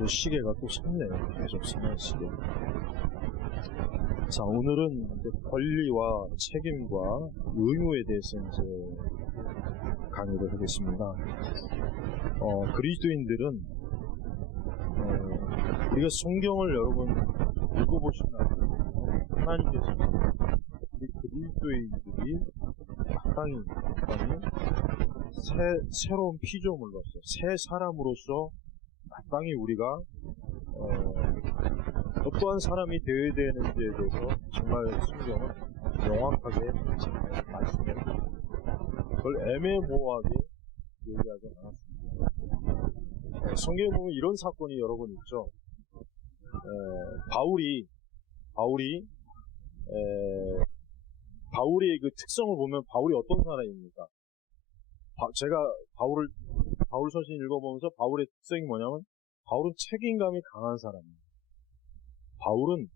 이제 시계가 또 섰네요. 계속 서는 시계. 자, 오늘은 이제 권리와 책임과 의무에 대해서 이제 강의를 하겠습니다. 그리스도인들은 우리가 성경을 여러분 읽어보시면 하나님께서 우리 그리스도인들이 마땅히 새로운 피조물로서 새 사람으로서 마땅히 우리가 어떠한 사람이 되어야 되는지에 대해서 정말 성경은 명확하게 말씀합니다. 그걸 애매모호하게 얘기하지 않았습니다. 성경에 보면 이런 사건이 여러 번 있죠. 바울의 그 특성을 보면 바울이 어떤 사람입니까? 제가 바울 서신 읽어보면서 바울의 특성이 뭐냐면 바울은 책임감이 강한 사람이에요. 바울은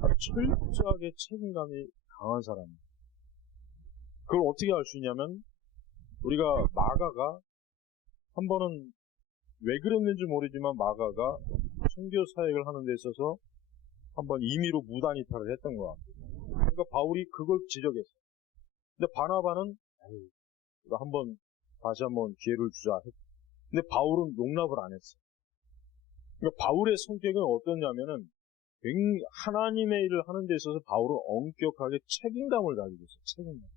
아주 철저하게 책임감이 강한 사람이에요. 그걸 어떻게 알 수 있냐면 우리가 마가가 한 번은 왜 그랬는지 모르지만 마가가 선교 사역을 하는 데 있어서 한번 임의로 무단 이탈을 했던 거야. 그러니까 바울이 그걸 지적했어요. 근데 바나바는 다시 한번 기회를 주자. 근데 바울은 용납을 안 했어요. 그러니까 바울의 성격은 어떠냐면은 하나님의 일을 하는 데 있어서 바울은 엄격하게 책임감을 가지고 있어요. 책임감.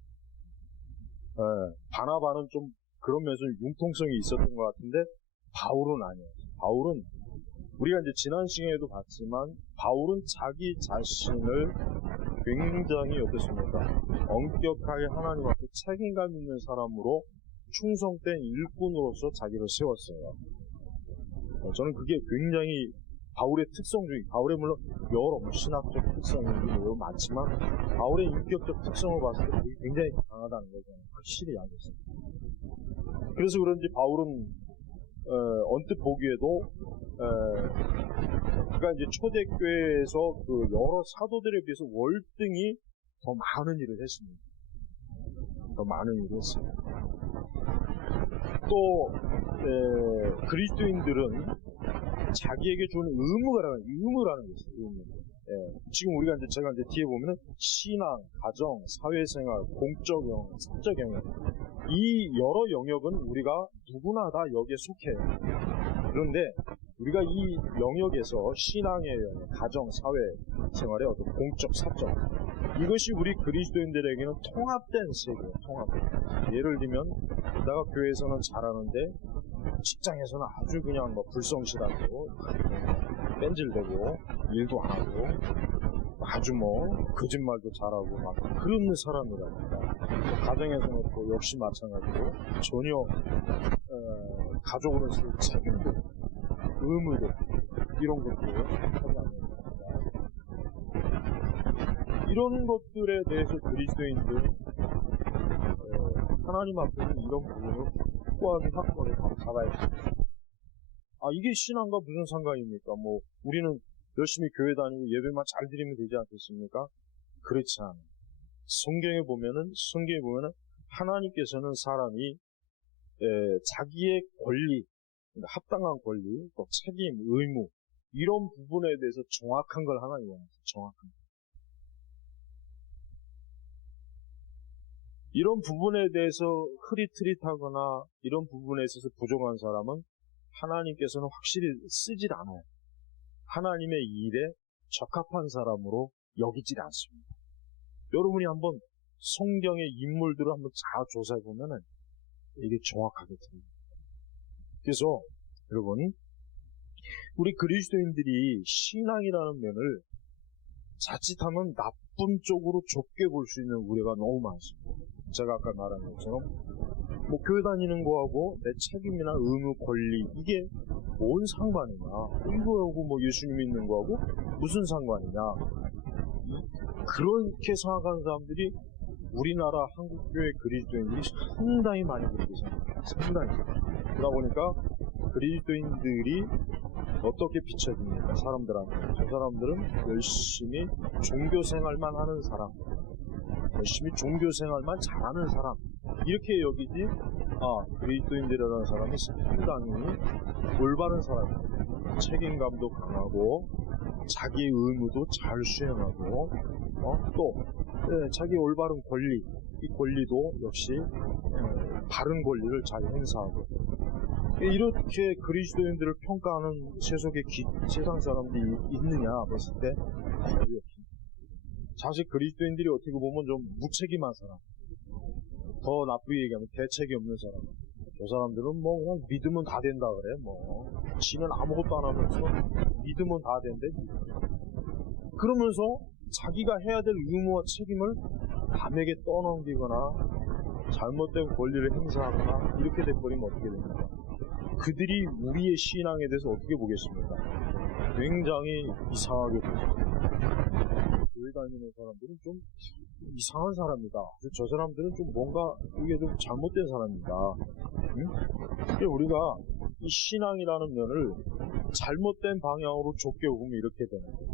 바나바는 좀 그런 면에서 융통성이 있었던 것 같은데 바울은 아니에요. 바울은 우리가 이제 지난 시간에도 봤지만 바울은 자기 자신을 굉장히 어떻습니까? 엄격하게 하나님 앞에 책임감 있는 사람으로 충성된 일꾼으로서 자기를 세웠어요. 저는 그게 굉장히 바울의 특성 중에, 바울의 물론 여러 신학적 특성이 많지만 바울의 인격적 특성을 봤을 때 그게 굉장히 강하다는 걸 확실히 알겠습니다. 그래서 그런지 바울은 언뜻 보기에도 그러니까 이제 초대교회에서 그 여러 사도들에 비해서 월등히 더 많은 일을 했습니다. 더 많은 일을 했어요. 또 그리스도인들은 자기에게 주는 의무라는 게 있어요. 의무. 지금 우리가 제가 뒤에 보면은 신앙, 가정, 사회생활, 공적 영역, 사적 영역 이 여러 영역은 우리가 누구나 다 여기에 속해요. 그런데 우리가 이 영역에서 신앙의 영역, 가정, 사회생활의 어떤 공적, 사적 이것이 우리 그리스도인들에게는 통합된 세계예요. 통합된. 예를 들면 내가 교회에서는 잘하는데 직장에서는 아주 그냥 불성실하고 뺀질대고 일도 안 하고 아주 거짓말도 잘하고 막 그런 사람이랍니다. 가정에서는 또 역시 마찬가지로 전혀 가족으로서의 책임도 의무도 이런 것들 하지 않습니다. 이런 것들에 대해서 그리스도인들 하나님 앞에서 이런 부분을 확고하게 잡아야 됩니다. 이게 신앙과 무슨 상관입니까? 우리는 열심히 교회 다니고 예배만 잘 드리면 되지 않겠습니까? 그렇지 않아요. 성경에 보면은 하나님께서는 사람이 자기의 권리, 합당한 권리, 또 책임, 의무 이런 부분에 대해서 정확한 걸 하나님 원하세요. 정확한 거. 이런 부분에 대해서 흐릿흐릿하거나 이런 부분에 있어서 부족한 사람은 하나님께서는 확실히 쓰질 않아요. 하나님의 일에 적합한 사람으로 여기질 않습니다. 여러분이 한번 성경의 인물들을 한번 잘 조사해 보면은 이게 정확하게 들립니다. 그래서 여러분 우리 그리스도인들이 신앙이라는 면을 자칫하면 나쁜 쪽으로 좁게 볼 수 있는 우려가 너무 많습니다. 제가 아까 말한 것처럼 교회 다니는 거하고 내 책임이나 의무, 권리 이게 뭔 상관이냐, 이거하고 예수님 믿는 거하고 무슨 상관이냐, 그렇게 생각하는 사람들이 우리나라 한국교회 그리스도인들이 상당히 많이 그렇게 생각합니다. 상당히. 그러다 보니까 그리스도인들이 어떻게 비춰집니까? 사람들한테. 저 사람들은 열심히 종교생활만 하는 사람, 열심히 종교생활만 잘하는 사람 이렇게 여기지 그리스도인들이라는 사람이 상당히 올바른 사람입니다. 책임감도 강하고 자기의 의무도 잘 수행하고 또 자기 올바른 권리, 이 권리도 역시 바른 권리를 잘 행사하고 이렇게 그리스도인들을 평가하는 세상 사람들이 있느냐 봤을 때 거의 없습니다. 사실 그리스도인들이 어떻게 보면 좀 무책임한 사람, 더 나쁘게 얘기하면 대책이 없는 사람, 저 사람들은 뭐 그냥 믿으면 다 된다 그래. 뭐 지는 아무것도 안 하면서 믿으면 다 된대. 그러면서 자기가 해야 될 의무와 책임을 남에게 떠넘기거나 잘못된 권리를 행사하거나 이렇게 돼버리면 어떻게 됩니까? 그들이 우리의 신앙에 대해서 어떻게 보겠습니까? 굉장히 이상하게 보죠. 교회 다니는 사람들은 좀 이상한 사람이다. 저 사람들은 좀 뭔가 이게 좀 잘못된 사람이다. 응? 우리가 이 신앙이라는 면을 잘못된 방향으로 좁게 보면 이렇게 되는 거예요.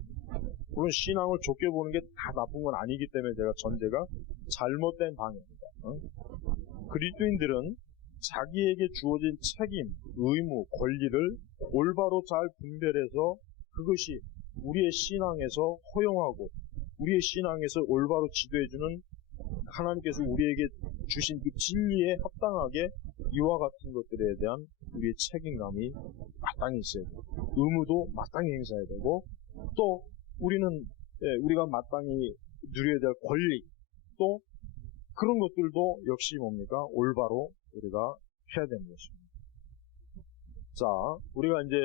물론 신앙을 좁게 보는 게 다 나쁜 건 아니기 때문에 제가 전제가 잘못된 방향입니다. 그리스도인들은 자기에게 주어진 책임, 의무, 권리를 올바로 잘 분별해서 그것이 우리의 신앙에서 허용하고 우리의 신앙에서 올바로 지도해주는 하나님께서 우리에게 주신 그 진리에 합당하게 이와 같은 것들에 대한 우리의 책임감이 마땅히 있어야 되고 의무도 마땅히 행사해야 되고 또 우리가 마땅히 누려야 될 권리 또 그런 것들도 역시 뭡니까? 올바로 우리가 해야 되는 것입니다. 자, 우리가 이제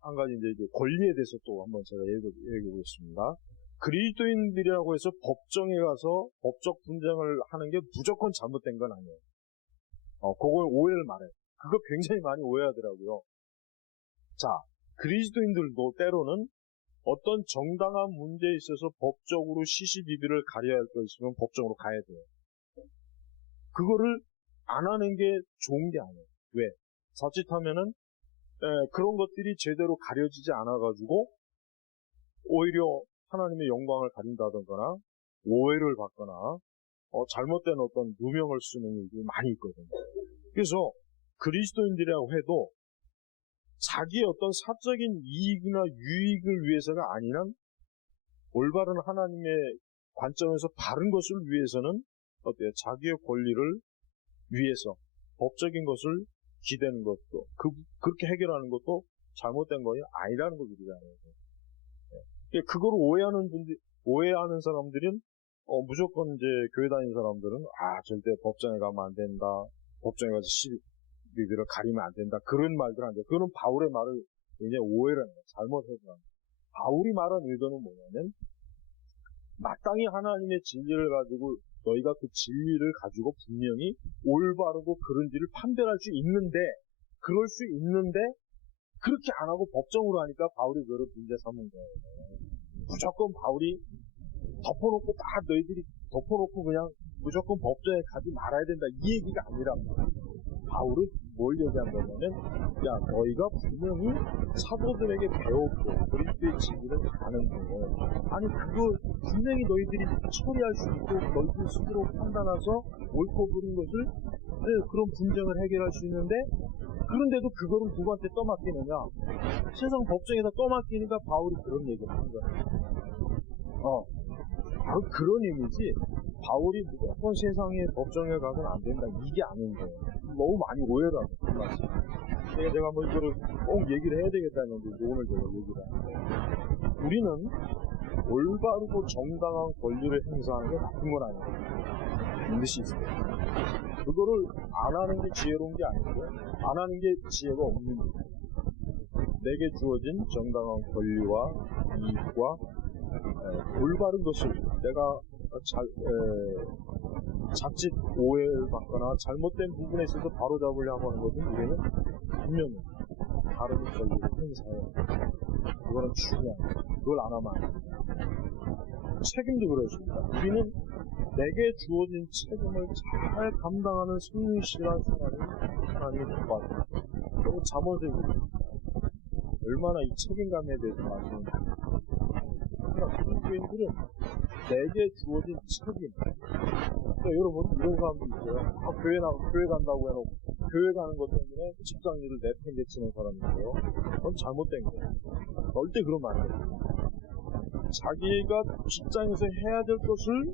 한 가지 이제 권리에 대해서 또 한번 제가 얘기해 보겠습니다. 그리스도인들이라고 해서 법정에 가서 법적 분쟁을 하는 게 무조건 잘못된 건 아니에요. 그걸 오해를 말해요. 그거 굉장히 많이 오해하더라고요. 자, 그리스도인들도 때로는 어떤 정당한 문제에 있어서 법적으로 시시비비를 가려야 할 거 있으면 법정으로 가야 돼요. 그거를 안 하는 게 좋은 게 아니에요. 왜? 자칫하면은 그런 것들이 제대로 가려지지 않아가지고 오히려 하나님의 영광을 가린다던가 오해를 받거나 잘못된 어떤 누명을 쓰는 일들이 많이 있거든요. 그래서 그리스도인들이라고 해도 자기의 어떤 사적인 이익이나 유익을 위해서가 아니라 올바른 하나님의 관점에서 바른 것을 위해서는 어때요? 자기의 권리를 위해서 법적인 것을 기대는 것도 그렇게 해결하는 것도 잘못된 것이 아니라는 걸 우리가 알아야 돼요. 그걸 오해하는 사람들은 무조건 이제 교회 다니는 사람들은 절대 법정에 가면 안 된다. 법정에 가서 시비를 가리면 안 된다. 그런 말들 안 돼요. 그거는 바울의 말을 굉장히 오해를 해요. 잘못해서. 바울이 말한 의도는 뭐냐면 마땅히 하나님의 진리를 가지고 너희가 그 진리를 가지고 분명히 올바르고 그른지를 판별할 수 있는데 그럴 수 있는데 그렇게 안 하고 법정으로 하니까 바울이 그걸 문제 삼은 거예요. 무조건 바울이 덮어놓고 다 너희들이 덮어놓고 그냥 무조건 법정에 가지 말아야 된다 이 얘기가 아니라 바울은 뭘 얘기한 거냐면 야 너희가 분명히 사도들에게 배웠고 그리스도의 진리를 아는데 아니 그거 분명히 너희들이 처리할 수 있고 너희들 스스로 판단해서 옳고 그른 것을 그런 분쟁을 해결할 수 있는데 그런데도 그거를 누구한테 떠맡기느냐 세상 법정에다 떠맡기니까 바울이 그런 얘기를 한 거예요. 바로 그런 의미지 바울이 무조건 세상의 법정에 가서는 안 된다 이게 아닌데 너무 많이 오해를 하고 그 말씀. 제가 뭐 이거를 꼭 얘기를 해야 되겠다는데 오늘 제가 얘기를 하는데 우리는 올바르고 정당한 권리를 행사하는 게 나쁜 건 아니에요. 반드시 있어요. 그거를 안 하는 게 지혜로운 게 아니고요. 안 하는 게 지혜가 없는 거예요. 내게 주어진 정당한 권리와 이익과 올바른 것을 내가 자칫 오해를 받거나 잘못된 부분에 있어서 바로잡으려고 하는 것은 우리는 분명히 다른 권리를 행사해야 합니다. 그거는 중요합니다. 그걸 안 하면 안 됩니다. 책임도 그렇습니다. 우리는 내게 주어진 책임을 잘 감당하는 성실한 사람이 하나님의 복받습니다. 그리고 잠언에서 얼마나 이 책임감에 대해서 말씀을 그리스도인들은 내게 주어진 책임. 그러니까 여러분 이런 사람들 있어요. 교회 간다고 해놓고 교회 가는 것 때문에 직장 일을 내팽개치는 사람인데요. 그건 잘못된 거예요. 절대 그러면 안 돼요. 자기가 직장에서 해야 될 것을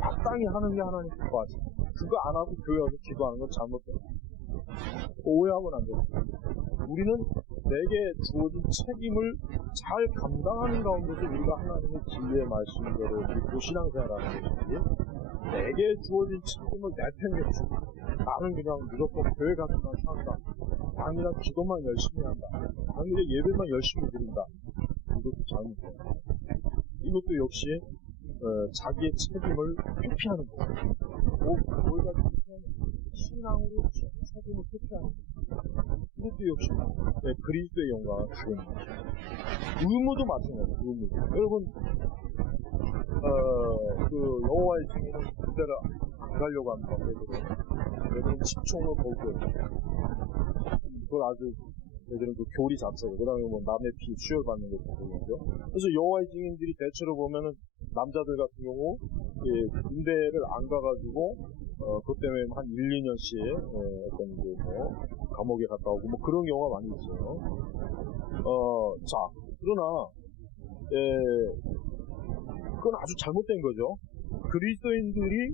마땅히 하는 게 하나님 기뻐하죠. 그거 안 하고 교회 와서 기도하는 건 잘못돼요. 오해하면 안 돼요. 우리는 내게 주어진 책임을 잘 감당하는 가운데서 우리가 하나님의 진리의 말씀대로 믿고 신앙생활하는 것이지, 내게 주어진 책임을 내팽개치고 나는 그냥 무조건 교회 가서만 산다, 나는 그냥 기도만 열심히 한다, 나는 그냥 예배만 열심히 드린다, 이것도 잘못돼요. 이것도 역시 자기의 책임을 회피하는 거예요. 뭘 가지고 신앙으로 책임을 회피하는 거예요. 이것도 역시 그리스도의 영광을 주는 거죠. 의무도 마찬가지예요. 의무도. 여러분, 그 여호와의 증인은 그대로 안 가려고 합니다. 얘들은 집총을 걸 거예요. 그걸 아주 얘들은 그 교리 자체고, 그 다음에 뭐 남의 피 수혈받는 것도 보이죠. 그래서 여호와의 증인들이 대체로 보면은 남자들 같은 경우 군대를 안 가가지고 그것 때문에 한 1, 2년씩 어떤 감옥에 갔다 오고 뭐 그런 경우가 많이 있어요. 자, 그러나 그건 아주 잘못된 거죠. 그리스도인들이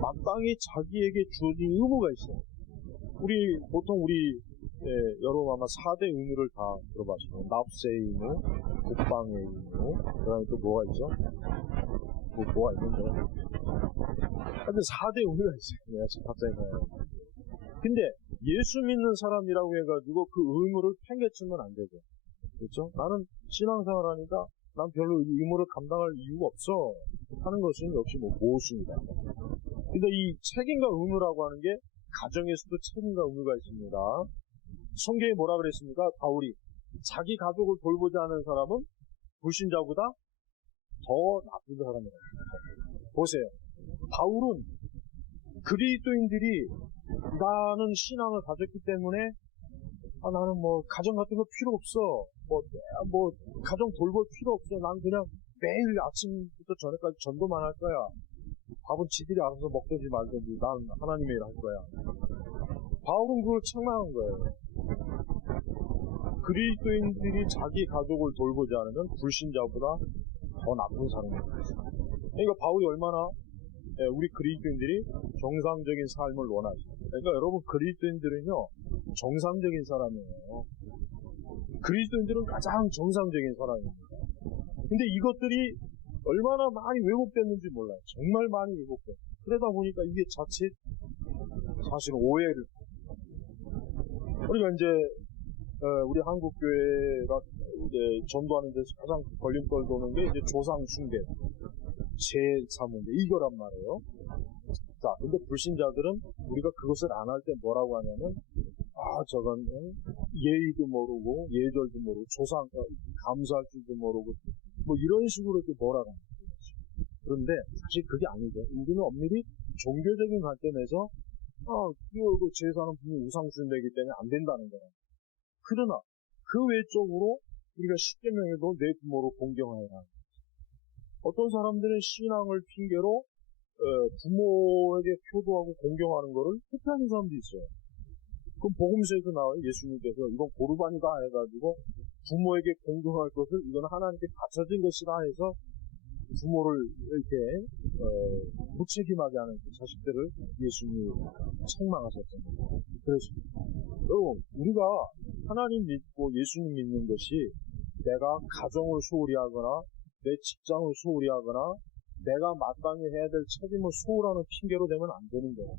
마땅히 자기에게 주어진 의무가 있어요. 보통 우리 여러분 아마 4대 의무를 다 들어봤어요. 납세의 의무, 국방의 의무, 그 다음에 또 뭐가 있죠? 뭐가 있는데. 근데 4대 의무가 있어요. 내가 지금 갑자기 봐요. 근데 예수 믿는 사람이라고 해가지고 그 의무를 팽개치면 안 되죠. 그렇죠? 나는 신앙생활 하니까 난 별로 이 의무를 감당할 이유가 없어 하는 것은 역시 모순이다. 근데 이 책임과 의무라고 하는 게 가정에서도 책임과 의무가 있습니다. 성경에 뭐라 그랬습니까? 바울이 자기 가족을 돌보지 않은 사람은 불신자보다 더 나쁜 사람이라고. 보세요. 바울은 그리스도인들이 나는 신앙을 가졌기 때문에 나는 뭐 가정 같은 거 필요 없어. 뭐 가정 돌볼 필요 없어. 난 그냥 매일 아침부터 저녁까지 전도만 할 거야. 밥은 지들이 알아서 먹든지 말든지 난 하나님의 일을 할 거야. 바울은 그걸 책망한 거예요. 그리스도인들이 자기 가족을 돌보지 않으면 불신자보다 더 나쁜 사람이에요. 그러니까 바울이 얼마나 우리 그리스도인들이 정상적인 삶을 원하죠. 그러니까 여러분, 그리스도인들은요 정상적인 사람이에요. 그리스도인들은 가장 정상적인 사람입니다. 근데 이것들이 얼마나 많이 왜곡됐는지 몰라요. 정말 많이 왜곡돼. 그러다 보니까 이게 자칫 사실 오해를. 우리가 이제 우리 한국 교회가 이제 전도하는 데서 가장 걸림돌 도는 게 이제 조상 숭배, 제사 문제 이거란 말이에요. 자, 근데 불신자들은 우리가 그것을 안 할 때 뭐라고 하냐면 저건 예의도 모르고 예절도 모르고 조상 감사할 줄도 모르고 뭐 이런 식으로 이렇게 뭐라고 하는 거죠. 그런데 사실 그게 아니죠. 우리는 엄밀히 종교적인 관점에서 그 제사는 분명히 우상숭배이기 때문에 안 된다는 거예요. 그러나 그 외적으로 우리가 십계명에도 내 부모를 공경하여라. 어떤 사람들은 신앙을 핑계로 부모에게 효도하고 공경하는 것을 회피하는 사람도 있어요. 그럼 복음서에도 나와요. 예수님께서 이건 고르반이다 해가지고 부모에게 공경할 것을 이건 하나님께 바쳐진 것이다 해서 부모를 이렇게 무책임하게 하는 그 자식들을 예수님이 책망하셨잖아요. 그래서 여러분, 우리가 하나님 믿고 예수님 믿는 것이 내가 가정을 소홀히 하거나 내 직장을 소홀히 하거나 내가 마땅히 해야 될 책임을 소홀하는 핑계로 되면 안 되는 거예요.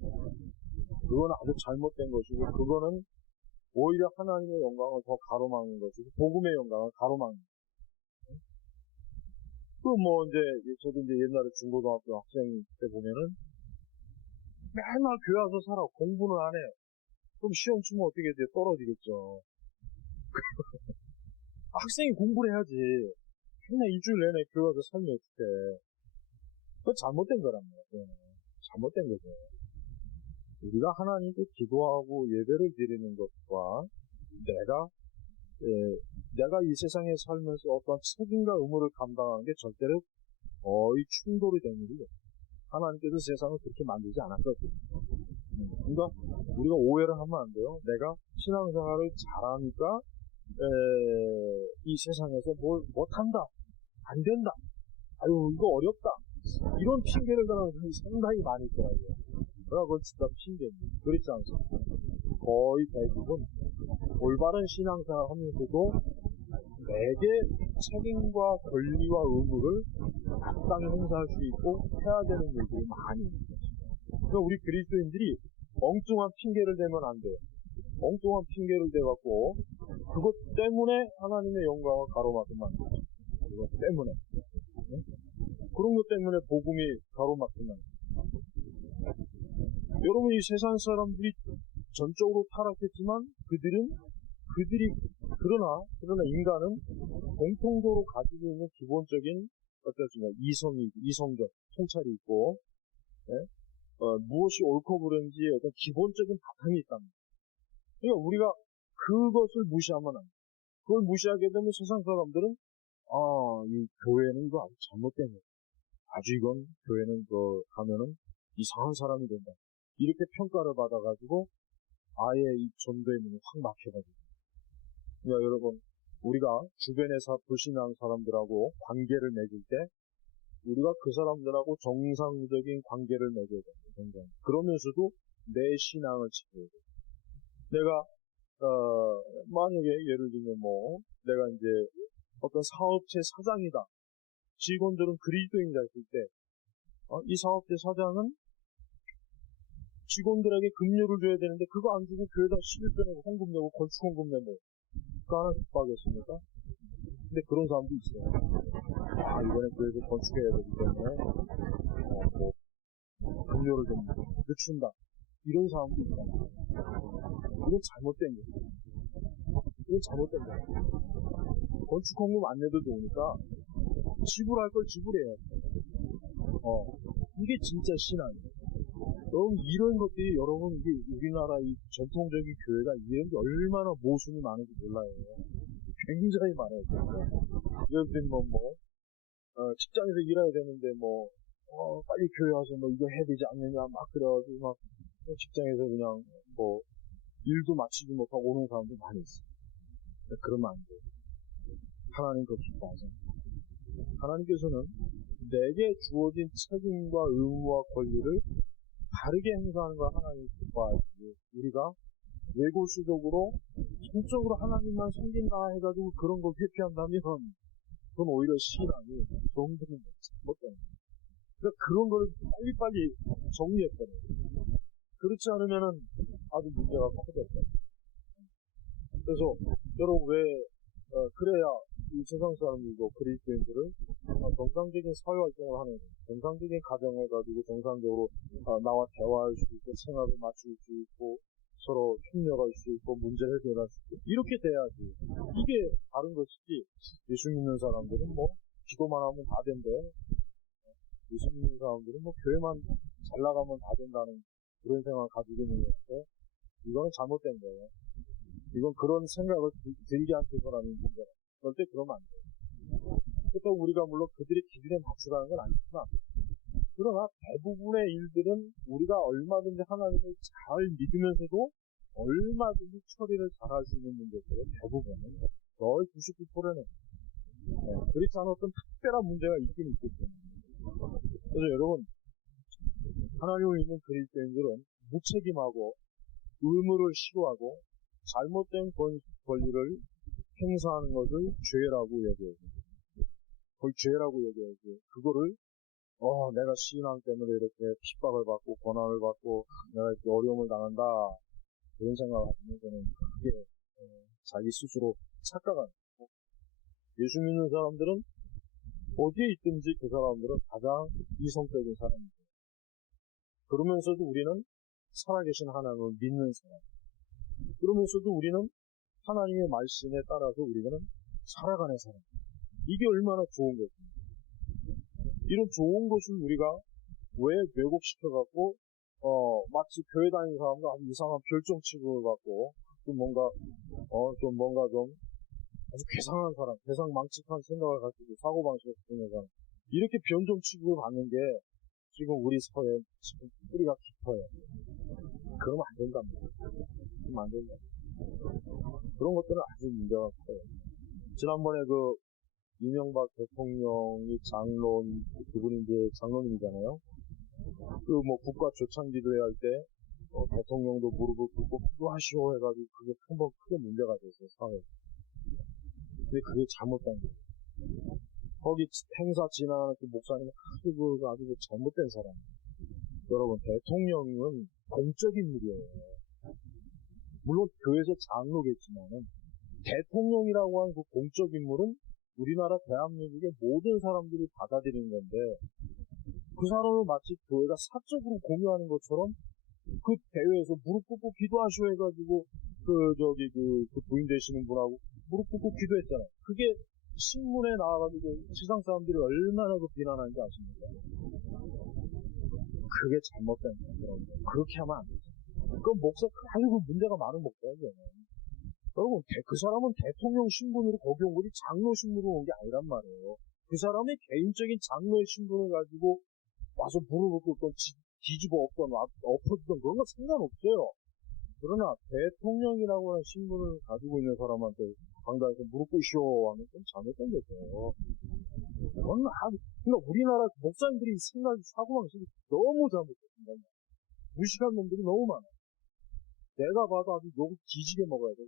그건 아주 잘못된 것이고, 그거는 오히려 하나님의 영광을 더 가로막는 것이고, 복음의 영광을 가로막는 거예요. 저도 이제 옛날에 중고등학교 학생 때 보면은, 맨날 교회 와서 살아. 공부는 안 해. 그럼 시험 치면 어떻게 돼? 떨어지겠죠. 학생이 공부를 해야지. 그냥 일주일 내내 교회 와서 살면 어떡해. 그건 잘못된 거란 말이에요. 잘못된 거죠. 우리가 하나님께 기도하고 예배를 드리는 것과 내가 이 세상에 살면서 어떤 책임과 의무를 감당하는 게 절대로 거의 충돌이 되는 일이에요. 하나님께서 세상을 그렇게 만들지 않았거든요. 그러니까 우리가 오해를 하면 안 돼요. 내가 신앙생활을 잘하니까 이 세상에서 뭘 못한다, 안 된다, 아유 이거 어렵다, 이런 핑계를 대는 사람이 상당히 많이 있더라고요. 그러나 그건 진짜 핑계입니다. 그렇지 않습니까? 거의 대부분 올바른 신앙생활 하면서도 내게 책임과 권리와 의무를 마땅히 행사할 수 있고 해야 되는 일들이 많이 있는 거죠. 그러니까 우리 그리스도인들이 엉뚱한 핑계를 대면 안 돼요. 엉뚱한 핑계를 대갖고 그것 때문에 하나님의 영광을 가로막으면 안 되죠. 그것 때문에. 응? 그런 것 때문에 복음이 가로막히면 안 돼요. 여러분, 이 세상 사람들이 전적으로 타락했지만 그러나 인간은 공통적으로 가지고 있는 기본적인 어떻습니까? 이성적 통찰이 있고, 예? 무엇이 옳고 그른지 어떤 기본적인 바탕이 있답니다. 그러니까 우리가 그것을 무시하면 안 돼요. 그걸 무시하게 되면 세상 사람들은, 이 교회는 이거 아주 잘못된 거야. 아주 이건 교회는 가면은 이상한 사람이 된다. 이렇게 평가를 받아가지고 아예 이 전도의 문이 확 막혀가지고. 그러니까 여러분, 우리가 주변에서 불신앙 사람들하고 관계를 맺을 때 우리가 그 사람들하고 정상적인 관계를 맺어야 됩니다. 그러면서도 내 신앙을 지켜야 돼요. 내가 만약에 예를 들면 내가 이제 어떤 사업체 사장이다. 직원들은 그리스도인이다 했을 때 이 사업체 사장은 직원들에게 급료를 줘야 되는데 그거 안 주고 교회다 11조 내고 헌금 내고 건축 헌금 내고 그거 하나 기뻐하겠습니까? 근데 그런 사람도 있어요. 이번에 교회에서 건축해야 되기 때문에 급료를 좀 늦춘다. 이런 사람도 있다. 이건 잘못된 거예요. 이건 잘못된 거예요. 건축 헌금 안 내도 좋으니까 지불할 걸 지불해야 돼. 이게 진짜 신앙이에요. 여러분, 이런 것들이 여러분, 이게 우리나라 이 전통적인 교회가 이런 게 얼마나 모순이 많은지 몰라요. 굉장히 많아요. 예를 들면 직장에서 일해야 되는데 빨리 교회 와서 이거 해야 되지 않느냐 막 그래가지고 막 직장에서 그냥 일도 마치지 못하고 오는 사람도 많이 있어요. 그러면 안 돼요. 하나님 그거 기뻐하세요. 하나님께서는 내게 주어진 책임과 의무와 권리를 바르게 행사하는 걸 하나님 기뻐하시고, 우리가 외고수적으로 전적으로 하나님만 섬긴다 해가지고 그런 걸 회피한다면 그건 오히려 신앙이 정들이 못해요. 그러니까 그런 거를 빨리빨리 정리했거든요. 그렇지 않으면은 아주 문제가 커졌어요. 그래서 여러분 그래야 이 세상 사람들도 그리스도인들은 정상적인 사회활동을 하는, 정상적인 가정을 가지고 정상적으로 나와 대화할 수 있고 생각을 맞출 수 있고 서로 협력할 수 있고 문제를 해결할 수 있고 이렇게 돼야지. 이게 다른 것이지. 예수 믿는 사람들은 기도만 하면 다 된대. 예수 믿는 사람들은 교회만 잘 나가면 다 된다는 그런 생각을 가지고 있는 건데 이거는 잘못된 거예요. 이건 그런 생각을 들게 한 사람이 문제라. 절대 그러면 안 돼요. 그렇다고 우리가 물론 그들의 기준에 맞추라는 건 아니지만, 그러나 대부분의 일들은 우리가 얼마든지 하나님을 잘 믿으면서도 얼마든지 처리를 잘할 수 있는 문제들은 대부분은 거의 99%는 그렇지 않은 어떤 특별한 문제가 있긴 있겠죠. 그래서 여러분, 하나님을 믿는 그리스도인들은 무책임하고 의무를 시도하고 잘못된 권리를 행사하는 것을 죄라고 얘기해요. 거의 죄라고 얘기해야지. 그거를 내가 신앙 때문에 이렇게 핍박을 받고 고난을 받고 내가 이렇게 어려움을 당한다 그런 생각을 하시면 저는 크게 자기 스스로 착각하는 거고, 예수 믿는 사람들은 어디에 있든지 그 사람들은 가장 이성적인 사람입니다. 그러면서도 우리는 살아계신 하나님을 믿는 사람, 그러면서도 우리는 하나님의 말씀에 따라서 우리는 살아가는 사람. 이게 얼마나 좋은 것입니까? 이런 좋은 것을 우리가 왜 왜곡시켜갖고 마치 교회 다니는 사람도 아주 이상한 별종 취급을 받고 좀 뭔가 좀 아주 괴상한 사람, 괴상망측한 생각을 가지고 사고방식을 가지는 사람, 이렇게 변종 취급을 받는 게 지금 우리 사회에 지금 뿌리가 깊어요. 그러면 안 된답니다. 그러면 안 된다. 그런 것들은 아주 문제가 커요. 지난번에 그 이명박 대통령이 장론, 그분이 이제 장로님이잖아요. 그 뭐 국가 조창기도회 할 때 대통령도 무릎을 꿇고 기도하시오 해가지고 그게 한번 크게 문제가 됐어요, 사회에. 근데 그게 잘못된 거예요. 거기 행사 지나가는 그 목사님은 아주 잘못된 사람. 여러분, 대통령은 공적인 인물이에요. 물론 교회에서 장로겠지만은 대통령이라고 하는 그 공적 인물은 우리나라 대한민국의 모든 사람들이 받아들이는 건데, 그 사람을 마치 교회가 사적으로 공유하는 것처럼 그 대회에서 무릎 꿇고 기도하시오 해가지고 그 부인 되시는 분하고 무릎 꿇고 기도했잖아요. 그게 신문에 나와가지고 세상 사람들이 얼마나 그 비난하는지 아십니까? 그게 잘못된 거예요. 그렇게 하면 안 되죠. 그건 목사, 아이고 문제가 많은 목사예요. 여러분, 그 사람은 대통령 신분으로 거기 온 거지 장로 신분으로 온 게 아니란 말이에요. 그 사람의 개인적인 장로의 신분을 가지고 와서 무릎을 꿇건 뒤집어 엎던 엎어지던 그런 건 상관없어요. 그러나 대통령이라고 하는 신분을 가지고 있는 사람한테 강단에서 무릎 꿇으시오 하면 좀 잘못된 거죠. 그러니까 우리나라 목사님들이 생각이 사고방식이 너무 잘못됐습니다. 무식한 놈들이 너무 많아. 내가 봐도 아주 욕을 뒤지게 먹어야 돼.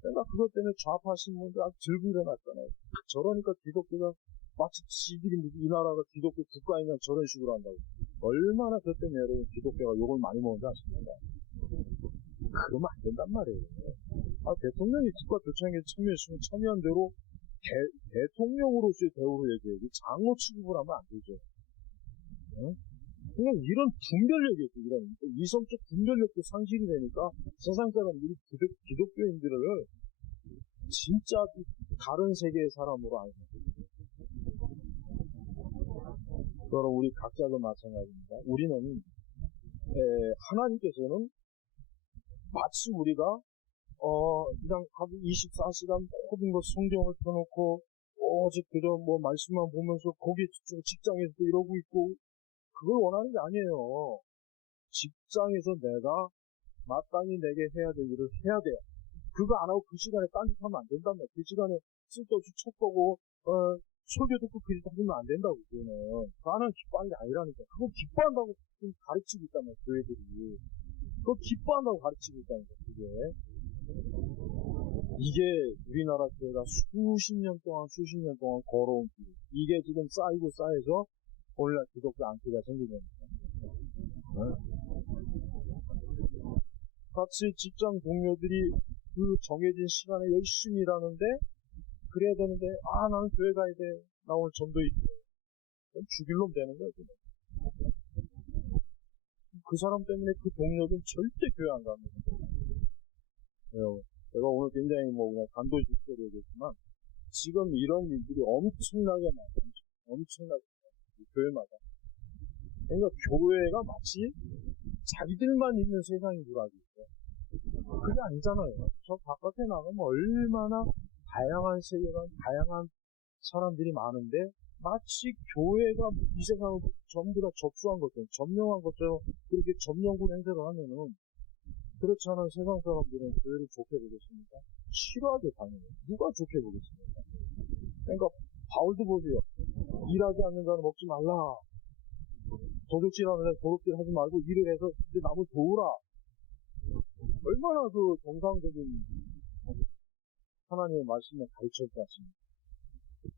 그러니까 그것 때문에 좌파 신문들 아주 들고 일어났잖아요. 저러니까 기독교가 마치 지들이 이 나라가 기독교 국가이냐 저런 식으로 한다고. 얼마나 그것 때문에 여러분 기독교가 욕을 많이 먹는지 아십니까? 그러면 안 된단 말이에요. 대통령이 국가 조창에 참여했으면 참여한 대로 대통령으로서의 대우를 얘기해야지 장로 취급을 하면 안 되죠. 응? 그냥 이런 분별력이죠. 이런 이성적 분별력도 상실이 되니까 세상 사람들이 기독교인들을 진짜 다른 세계의 사람으로 알고 있습니다. 여러분, 우리 각자도 마찬가지입니다. 우리는 하나님께서는 마치 우리가 그냥 하루 24시간 모든 것 성경을 펴놓고 오직 그저 뭐 말씀만 보면서 거기 직장에서도 이러고 있고 그걸 원하는 게 아니에요. 직장에서 내가 마땅히 내게 해야 될 일을 해야 돼요. 그거 안 하고 그 시간에 딴짓하면 안 된단 말이에요. 그 시간에 쓸데없이 책 보고 설교 듣고 그 일 하면 안 된다고. 그거는 나는 기뻐하는 게 아니라니까. 그거 기뻐한다고 지금 가르치고 있단 말이에요. 교회들이 그거 기뻐한다고 가르치고 있다니까. 이게 우리나라 교회가 수십 년 동안 걸어온 길. 이게 지금 쌓이고 쌓여서 오늘날 기독교 안티가 생긴 겁니다. 같이 직장 동료들이 그 정해진 시간에 열심히 일하는데 그래야 되는데 나는 교회 가야 돼. 나 오늘 전도 있고. 그럼 죽일 놈 되는 거야. 그냥. 그 사람 때문에 그 동료들은 절대 교회 안 갑니다. 제가 오늘 굉장히 그냥 간도직스를 얘기했지만 지금 이런 일들이 엄청나게 많아요. 엄청나게 많아요. 교회마다. 그러니까 교회가 마치 자기들만 있는 세상인 줄 알고 있어요. 그게 아니잖아요. 저 바깥에 나가면 얼마나 다양한 세계관, 다양한 사람들이 많은데 마치 교회가 이 세상을 전부 다 접수한 것처럼, 점령한 것처럼 그렇게 점령군 행세를 하면은 그렇지 않은 세상 사람들은 교회를 좋게 보겠습니까? 싫어하게 당연히. 누가 좋게 보겠습니까? 그러니까 바울도 보세요. 일하지 않는 자는 먹지 말라. 도둑질하는 자는 도둑질 하지 말고 일을 해서 이제 남을 도우라. 얼마나 그 정상적인 하나님의 말씀을 가르칠 것 같습니다.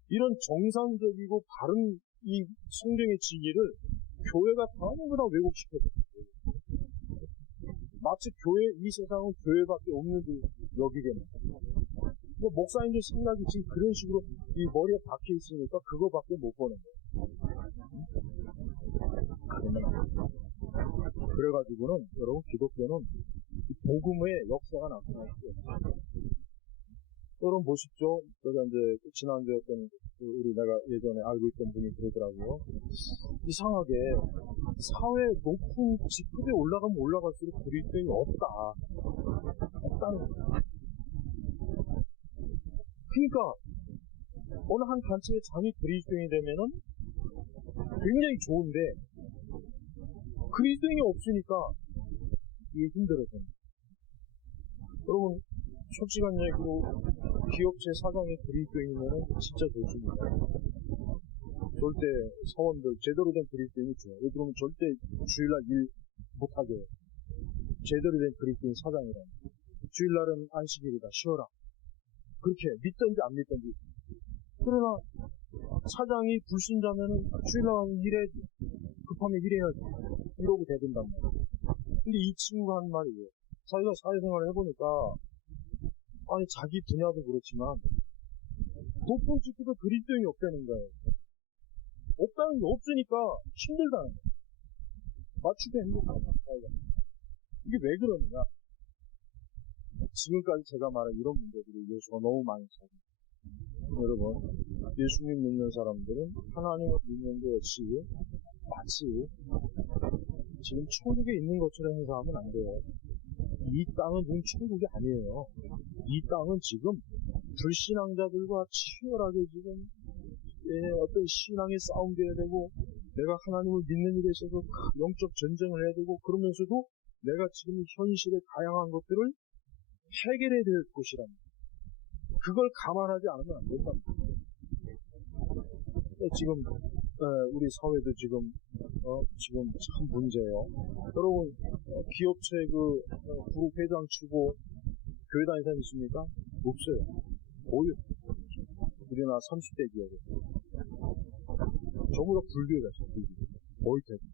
이런 정상적이고 바른 이 성경의 진리를 교회가 너무나 왜곡시켜버렸어요. 마치 이 세상은 교회밖에 없는 줄 여기게 만듭니다. 목사님들 생각이 지금 그런 식으로 이 머리에 박혀 있으니까 그거밖에 못 보는 거예요. 그래가지고는 여러분 기독교는 복음의 역사가 나타날 수 없어요. 여러분 보십시오. 제가 이제 지난주에 어떤 내가 예전에 알고 있던 분이 그러더라고요. 이상하게 사회 높은 직급에 올라가면 올라갈수록 그리스도인이 없다는 거예요. 그러니까 어느 한 단체의 장이 그리스도인이 되면은 굉장히 좋은데 그리스도인이 없으니까 이게 힘들어서. 여러분, 솔직한 얘기로 기업체 사장이 그리스도인이면 진짜 좋습니다. 절대 사원들 제대로 된 그리스도인이 좋아요. 그러면 절대 주일날 일 못하게 해요. 제대로 된 그리스도인 사장이라면. 주일날은 안식일이다, 쉬어라. 그렇게 믿든지 안 믿든지. 그러나 사장이 불신자면은 주일날 일해, 급하면 일해야지. 이러고 대든단 말이에요. 근데 이 친구가 한 말이에요. 자기가 사회생활을 해보니까, 아니, 자기 분야도 그렇지만, 높은 직급의 그리스도인이 없다는 거예요. 없다는 게 없으니까 힘들다는 거예요. 맞추기 힘들다는 거예요. 이게 왜 그러느냐? 지금까지 제가 말한 이런 문제들이 예수가 너무 많이 있어요. 여러분, 예수님 믿는 사람들은 하나님을 믿는 것 역시 마치 지금 천국에 있는 것처럼 행사하면 안 돼요. 이 땅은 지금 천국이 아니에요. 이 땅은 지금 불신앙자들과 치열하게 지금 어떤 신앙의 싸움도 해야 되고, 내가 하나님을 믿는 일에 있어서 영적 전쟁을 해야 되고, 그러면서도 내가 지금 현실의 다양한 것들을 해결해야 될 곳이랍니다. 그걸 감안하지 않으면 안 된답니다. 지금 우리 사회도 지금 참 문제예요. 여러분, 기업체 그룹 회장 치고 교회 다니는 사람 있습니까? 없어요. 오히려 우리나라 30대 기업에 전부 다 불교에 갔어요. 거의 대부분.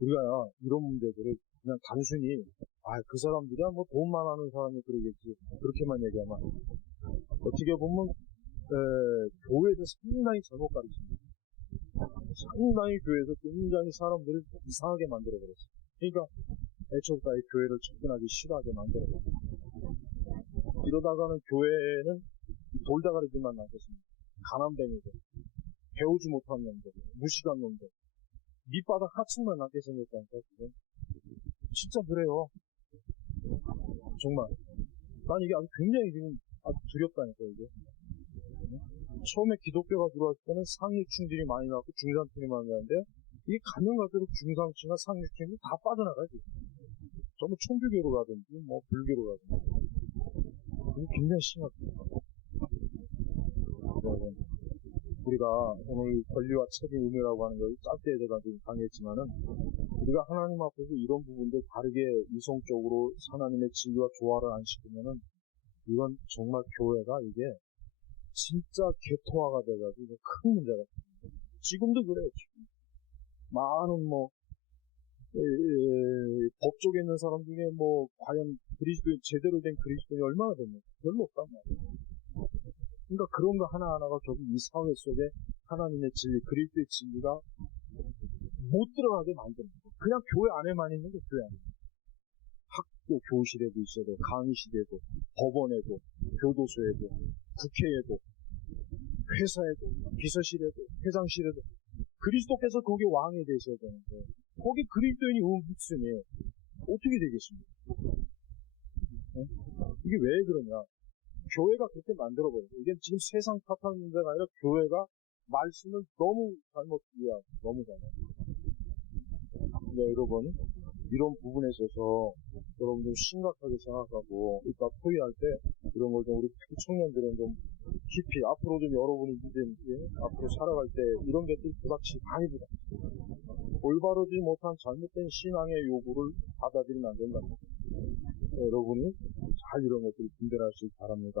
우리가 이런 문제들을 그냥 단순히 그 사람들이야 뭐 돈만 하는 사람이 그러겠지, 그렇게만 얘기하면 어떻게 보면 교회에서 상당히 잘못 가르칩니다. 상당히 교회에서 굉장히 사람들을 이상하게 만들어버렸어요. 그러니까 애초부터 교회를 접근하기 싫어하게 만들어버렸어요. 이러다가는 교회는 돌다가리들만 나겠습니다. 가난뱅이들, 배우지 못한 놈들, 무식한 놈들, 밑바닥 하층만 낳게 생겼다니까, 지금. 진짜 그래요. 정말. 난 이게 아주 굉장히 지금 아주 두렵다니까, 이게. 처음에 기독교가 들어왔을 때는 상류층들이 많이 나왔고 중산층이 많이 나왔는데, 이게 가면 갈수록 중상층과 상류층이 다 빠져나가지. 전부 천주교로 가든지, 뭐, 불교로 가든지. 이게 굉장히 심각해요. 우리가 오늘 권리와 책임 의무라고 하는 걸 짧게 제가 좀 강의했지만은, 우리가 하나님 앞에서 이런 부분들 다르게 이성적으로 하나님의 진리와 조화를 안 시키면은, 이건 정말 교회가 이게 진짜 개토화가 돼가지고 큰 문제가 있습니다. 지금도 그래요. 지금 많은 법조계 있는 사람 중에 과연 제대로 된 그리스도인이 얼마나 됩니까? 별로 없단 말이에요. 그러니까 그런 거 하나하나가 결국 이 사회 속에 하나님의 진리, 그리스도의 진리가 못 들어가게 만드는 거예요. 그냥 교회 안에만 있는 게 교회 안에. 학교, 교실에도 있어야 되고, 강의실에도, 법원에도, 교도소에도, 국회에도, 회사에도, 비서실에도, 회장실에도, 그리스도께서 거기 왕이 되셔야 되는데, 거기 그리스도인이 없으니 어떻게 되겠습니까? 이게 왜 그러냐? 교회가 그렇게 만들어버려요. 이게 지금 세상 탓하는 문제가 아니라 교회가 말씀을 너무 잘못 이해하고, 너무 잘못. 그러니까 여러분, 이런 부분에 있어서 여러분들 심각하게 생각하고, 이따 토의할 때 이런 걸 좀 우리 청년들은 좀 깊이, 앞으로 좀 여러분이 이제 앞으로 살아갈 때 이런 것들이 부닥치 많이 부닥치. 올바르지 못한 잘못된 신앙의 요구를 받아들이면 안 된다. 여러분이 잘 이런 것들을 분별하시기 바랍니다.